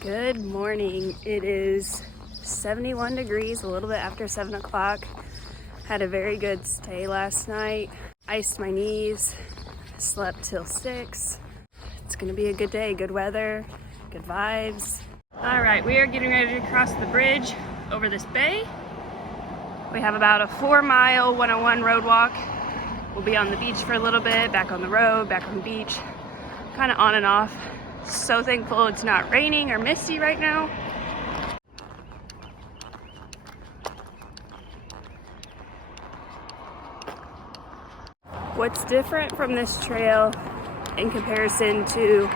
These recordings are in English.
Good morning. It is 71 degrees, a little bit after 7 o'clock. Had a very good stay last night. Iced my knees, slept till 6. It's gonna be a good day, good weather, good vibes. All right, we are getting ready to cross the bridge over this bay. We have about a 4-mile one-on-one road walk. We'll be on the beach for a little bit, back on the road, back on the beach, kind of on and off. So thankful it's not raining or misty right now. What's different from this trail in comparison to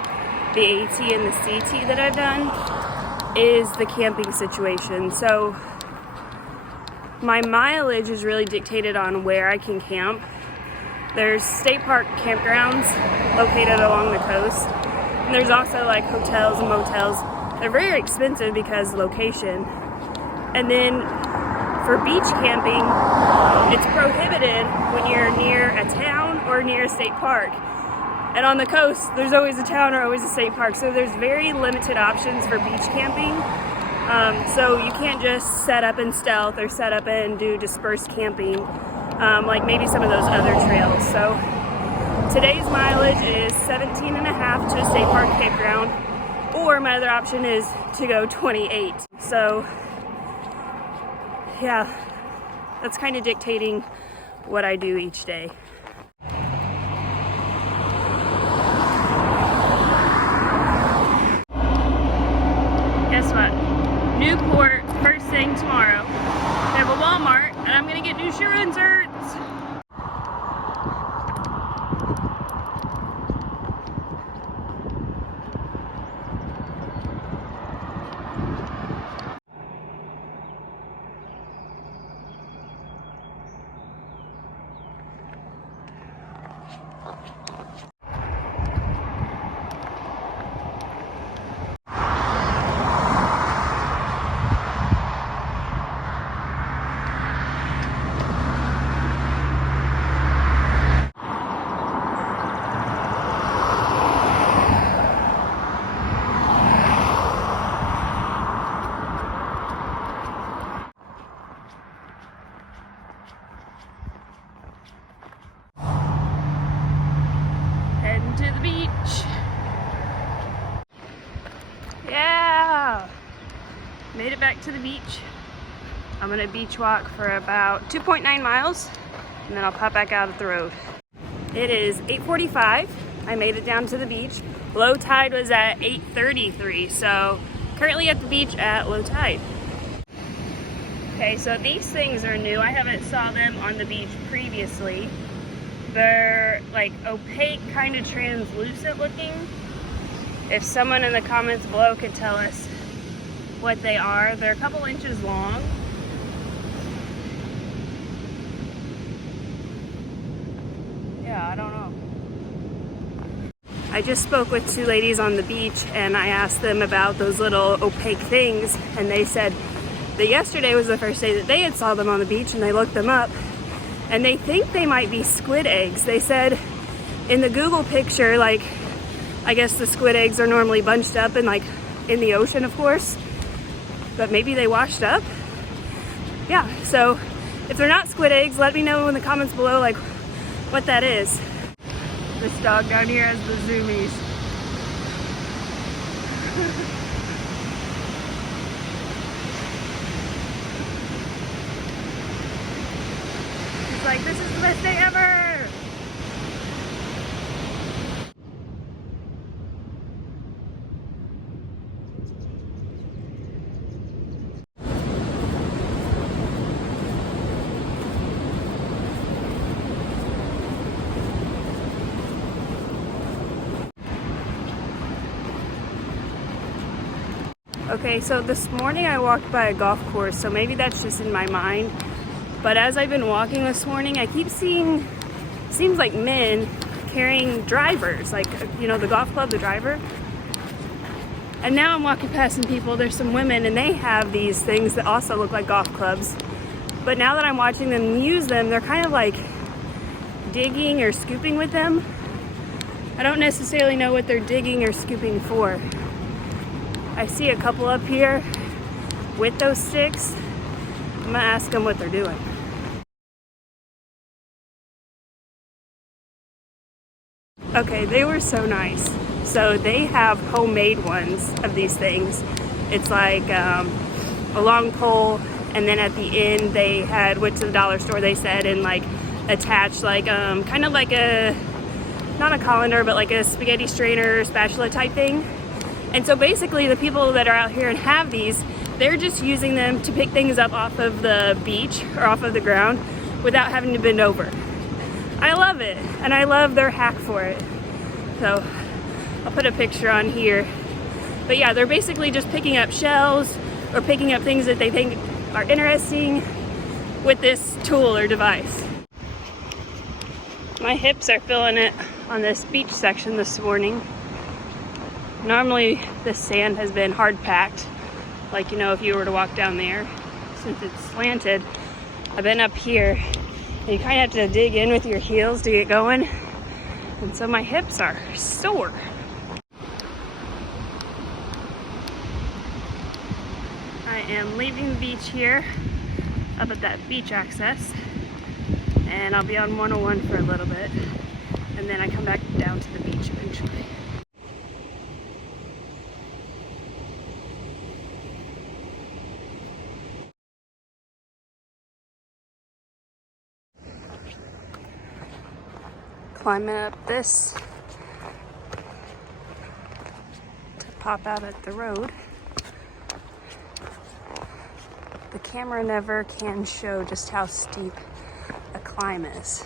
the AT and the CT that I've done is the camping situation. So my mileage is really dictated on where I can camp. There's state park campgrounds located along the coast. And there's also like hotels and motels. They're very expensive because location. And then for beach camping, it's prohibited when you're near a town or near a state park. And on the coast, there's always a town or always a state park. So there's very limited options for beach camping. So you can't just set up in stealth or set up and do dispersed camping like maybe some of those other trails. So today's mileage is 17 and a half to a state park campground, or my other option is to go 28. So yeah, that's kind of dictating what I do each day. Guess what? Newport first thing tomorrow. They have a Walmart and I'm gonna get new shoe inserts. Heading to the beach. Yeah! Made it back to the beach. I'm gonna beach walk for about 2.9 miles and then I'll pop back out at the road. It is 8:45. I made it down to the beach. Low tide was at 8:33, so currently at the beach at low tide. Okay, so these things are new. I haven't saw them on the beach previously. They're like opaque, kind of translucent looking. If someone in the comments below could tell us what they are. They're a couple inches long. Yeah, I don't know. I just spoke with two ladies on the beach and I asked them about those little opaque things, and they said that yesterday was the first day that they had saw them on the beach, and they looked them up and they think they might be squid eggs. They said in the Google picture, like, I guess the squid eggs are normally bunched up and like in the ocean, of course, but maybe they washed up. Yeah, so if they're not squid eggs, let me know in the comments below like what that is. This dog down here has the zoomies. He's like, this is the best day ever! Okay, so this morning I walked by a golf course, so maybe that's just in my mind. But as I've been walking this morning, I keep seeing, seems like men carrying drivers, like, you know, the golf club, the driver. And now I'm walking past some people, there's some women, and they have these things that also look like golf clubs. But now that I'm watching them use them, they're kind of like digging or scooping with them. I don't necessarily know what they're digging or scooping for. I see a couple up here with those sticks. I'm gonna ask them what they're doing. Okay, they were so nice. So they have homemade ones of these things. It's like a long pole, and then at the end they had, went to the dollar store, they said, and like attached like kind of like a, not a colander, but like a spaghetti strainer spatula type thing. And so basically the people that are out here and have these, they're just using them to pick things up off of the beach or off of the ground without having to bend over. I love it, and I love their hack for it. So I'll put a picture on here. But yeah, they're basically just picking up shells or picking up things that they think are interesting with this tool or device. My hips are feeling it on this beach section this morning. Normally this sand has been hard packed, like, you know, if you were to walk down there. Since it's slanted, I've been up here, and you kind of have to dig in with your heels to get going, and so my hips are sore. I am leaving the beach here, up at that beach access, and I'll be on 101 for a little bit, and then I come back down to the beach eventually. Climbing up this to pop out at the road. The camera never can show just how steep a climb is.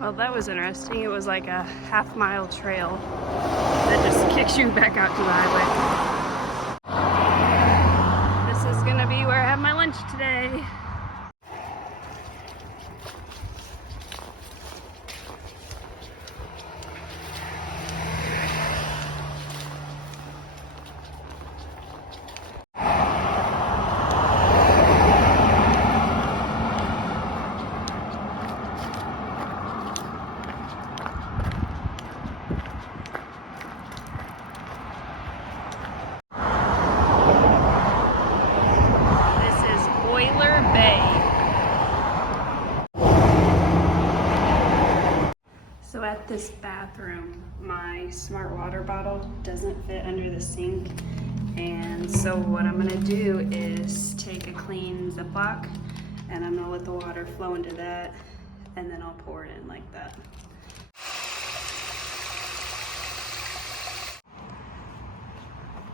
Well, that was interesting. It was like a half-mile trail that just kicks you back out to the highway. This is gonna be where I have my lunch today. So at this bathroom, my smart water bottle doesn't fit under the sink, and so what I'm gonna do is take a clean Ziploc and I'm gonna let the water flow into that, and then I'll pour it in like that.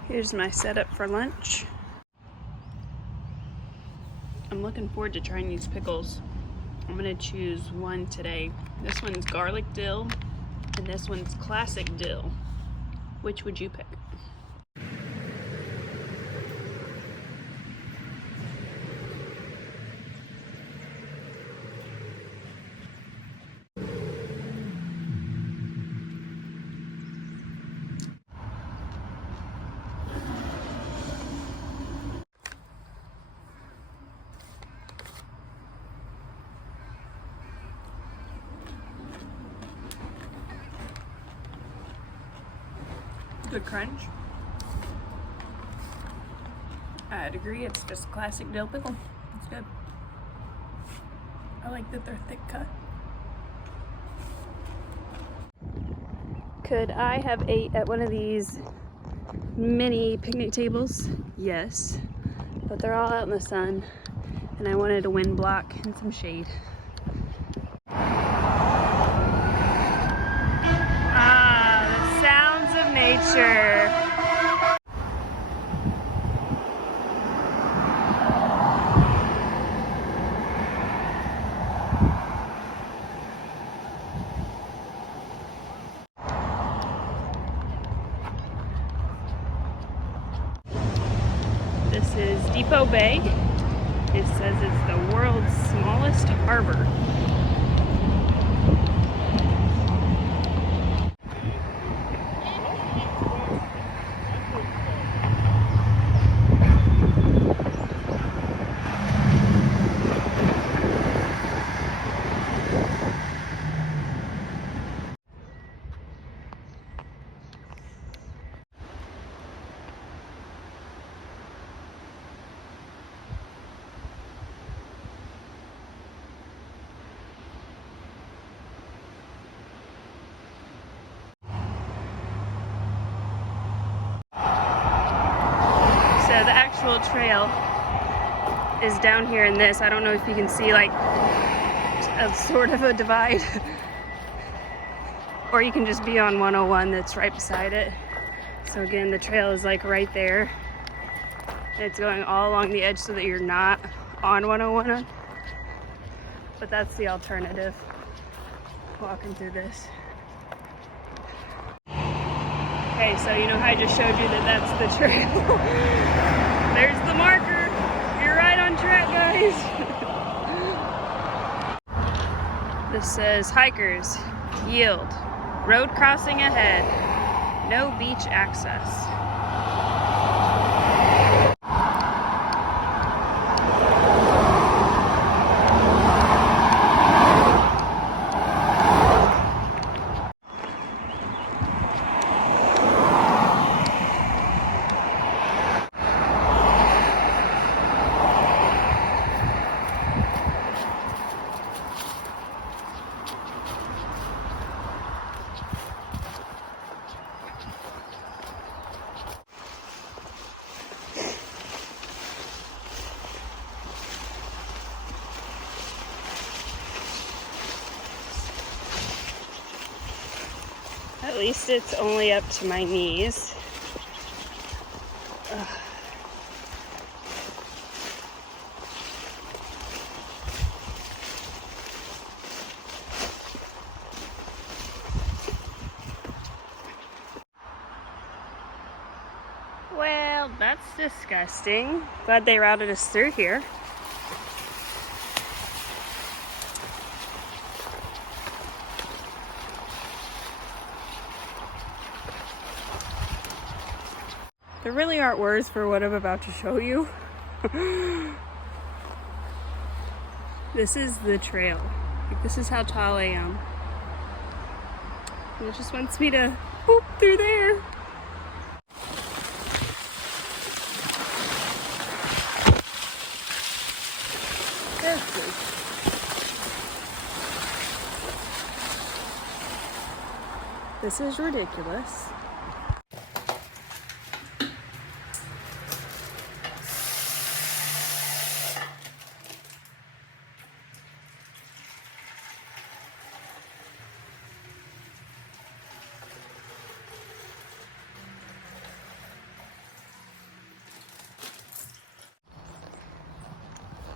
Here's my setup for lunch. I'm looking forward to trying these pickles. I'm gonna choose one today. This one's garlic dill, and this one's classic dill. Which would you pick? The crunch. I'd agree, it's just classic dill pickle. It's good. I like that they're thick cut. Could I have ate at one of these mini picnic tables? Yes. But they're all out in the sun, and I wanted a wind block and some shade. Ah, the sounds of nature. This is Depot Bay. It says it's the world's smallest harbor. So the actual trail is down here in this. I don't know if you can see like a sort of a divide. Or you can just be on 101 that's right beside it. So again, the trail is like right there. And it's going all along the edge so that you're not on 101. But that's the alternative, walking through this. Okay, so you know how I just showed you that that's the trail? There's the marker. You're right on track, guys. This says, hikers, yield. Road crossing ahead. No beach access. At least it's only up to my knees. Ugh. Well, that's disgusting. Glad they routed us through here. There really aren't words for what I'm about to show you. This is the trail. Like, this is how tall I am. And it just wants me to whoop through there. This is ridiculous.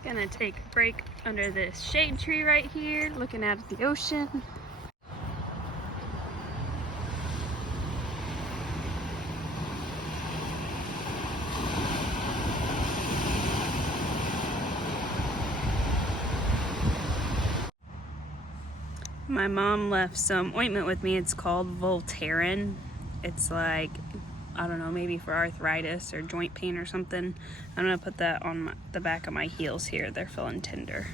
Gonna take a break under this shade tree right here, looking out at the ocean. My mom left some ointment with me. It's called Voltaren. It's like, I don't know, maybe for arthritis or joint pain or something. I'm gonna put that on the back of my heels here. They're feeling tender.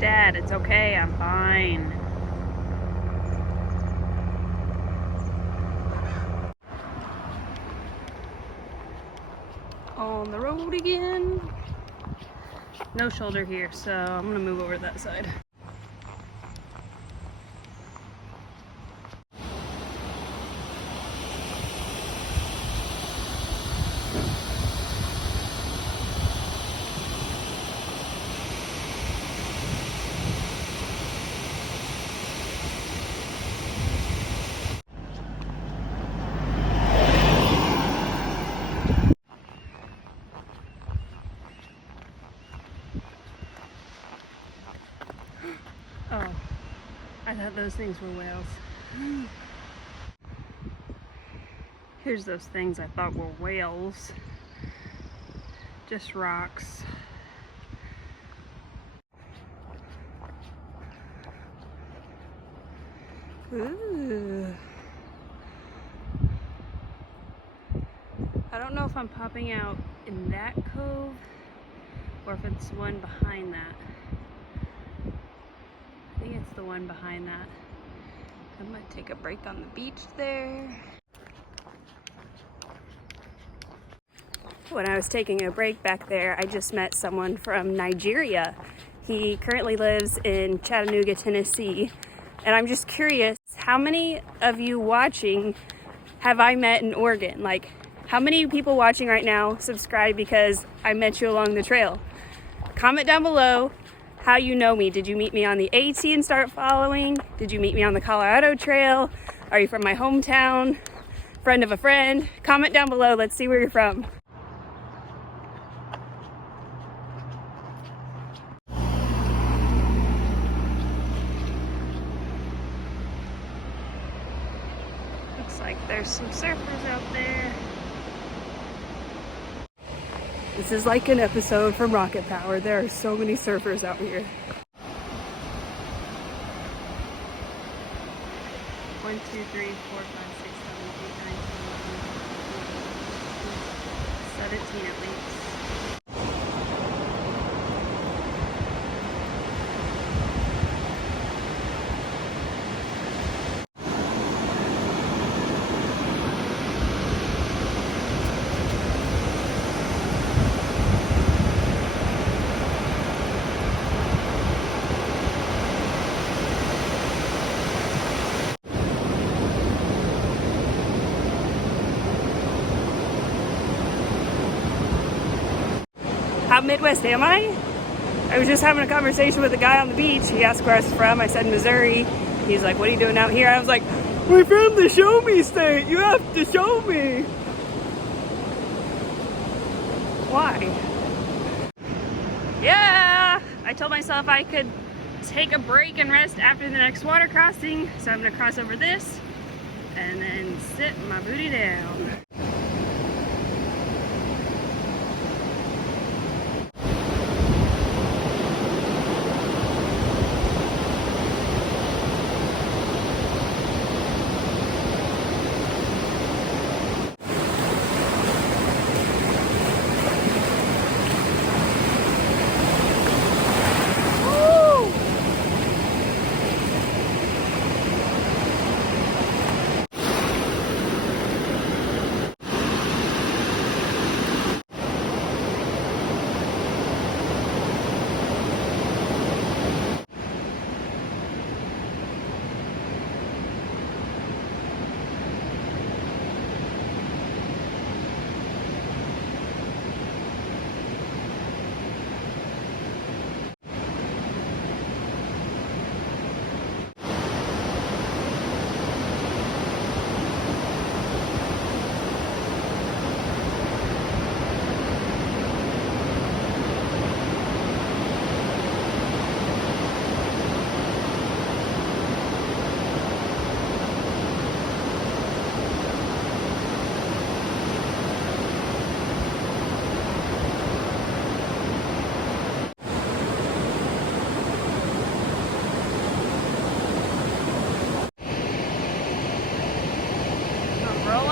Dad bad. It's okay. I'm fine. On the road again. No shoulder here, so I'm gonna move over to that side. Oh, I thought those things were whales. Here's those things I thought were whales. Just rocks. Ooh. I don't know if I'm popping out in that cove or if it's one behind that. I think it's the one behind that. I'm gonna take a break on the beach there. When I was taking a break back there, I just met someone from Nigeria. He currently lives in Chattanooga, Tennessee. And I'm just curious, how many of you watching have I met in Oregon? Like, how many people watching right now subscribe because I met you along the trail? Comment down below how you know me. Did you meet me on the AT and start following? Did you meet me on the Colorado Trail? Are you from my hometown? Friend of a friend? Comment down below. Let's see where you're from. Looks like there's some surfers out there. This is like an episode from Rocket Power. There are so many surfers out here. 1, 2, 3, 4, 5, 6, 7, 8, 9, 10, 11, 12, 13, 17 at least. How Midwest am I? I was just having a conversation with a guy on the beach. He asked where I was from. I said Missouri. He's like, what are you doing out here? I was like, we're from the Show Me State. You have to show me. Why? Yeah, I told myself I could take a break and rest after the next water crossing. So I'm gonna cross over this and then sit my booty down.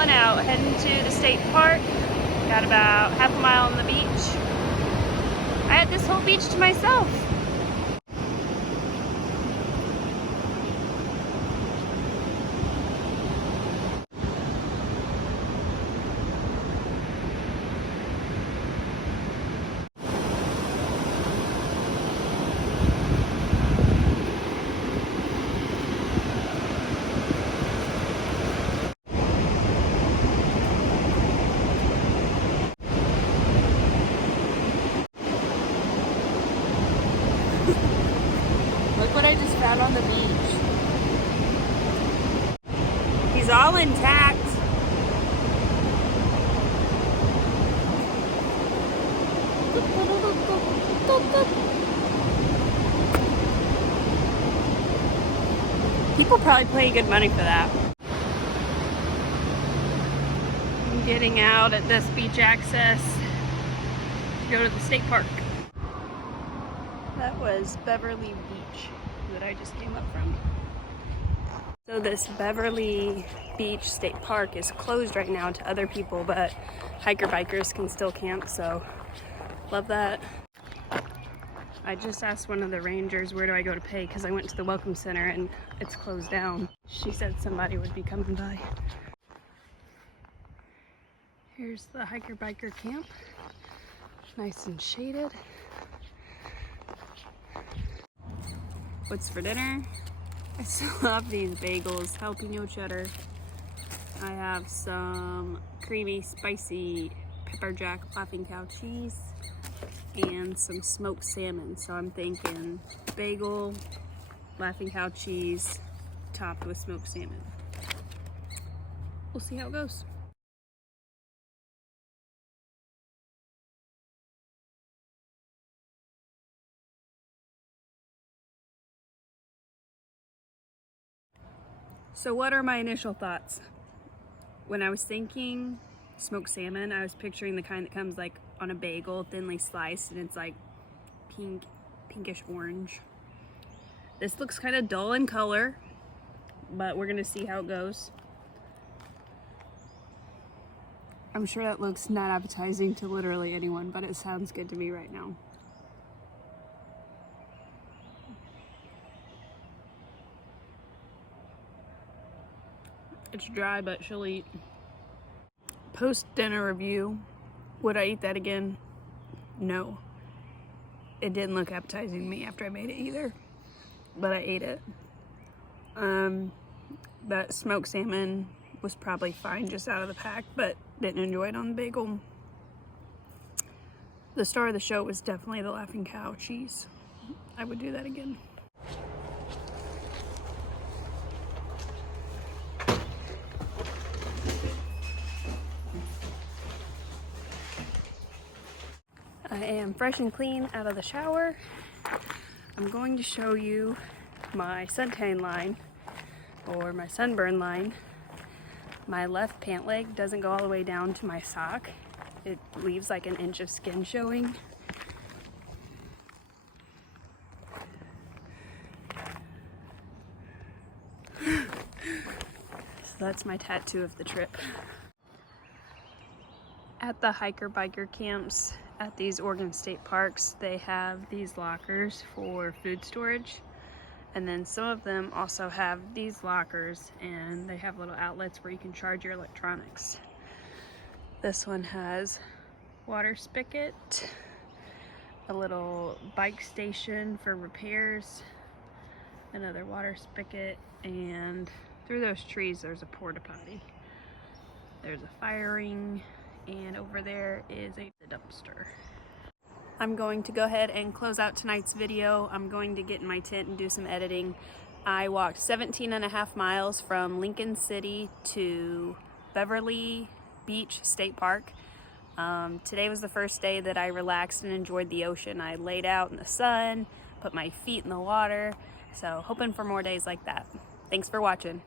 Out, heading to the state park. Got about half a mile on the beach. I had this whole beach to myself. just found on the beach. He's all intact. People probably pay good money for that. I'm getting out at this beach access to go to the state park. That was Beverly Beach that I just came up from. So this Beverly Beach State Park is closed right now to other people, but hiker-bikers can still camp, so love that. I just asked one of the rangers, where do I go to pay? Because I went to the Welcome Center and it's closed down. She said somebody would be coming by. Here's the hiker-biker camp. Nice and shaded. What's for dinner? I still love these bagels, jalapeno cheddar. I have some creamy, spicy pepper jack Laughing Cow cheese and some smoked salmon. So I'm thinking bagel, Laughing Cow cheese, topped with smoked salmon. We'll see how it goes. So what are my initial thoughts? When I was thinking smoked salmon, I was picturing the kind that comes like on a bagel, thinly sliced, and it's like pinkish orange. This looks kind of dull in color, but we're gonna see how it goes. I'm sure that looks not appetizing to literally anyone, but it sounds good to me right now. It's dry, but she'll eat. Post-dinner review. Would I eat that again? No. It didn't look appetizing to me after I made it either, but I ate it. That smoked salmon was probably fine just out of the pack, but didn't enjoy it on the bagel. The star of the show was definitely the Laughing Cow cheese. I would do that again. I am fresh and clean out of the shower. I'm going to show you my suntan line, or my sunburn line. My left pant leg doesn't go all the way down to my sock. It leaves like an inch of skin showing. So that's my tattoo of the trip. At the hiker-biker camps at these Oregon state parks, they have these lockers for food storage, and then some of them also have these lockers, and they have little outlets where you can charge your electronics. This one has water spigot, a little bike station for repairs, another water spigot, and through those trees there's a porta potty. There's a fire ring, and over there is a dumpster. I'm going to go ahead and close out tonight's video. I'm going to get in my tent and do some editing. I walked 17.5 miles from Lincoln City to Beverly Beach State Park. Today was the first day that I relaxed and enjoyed the ocean. I laid out in the sun, put my feet in the water, so hoping for more days like that. Thanks for watching.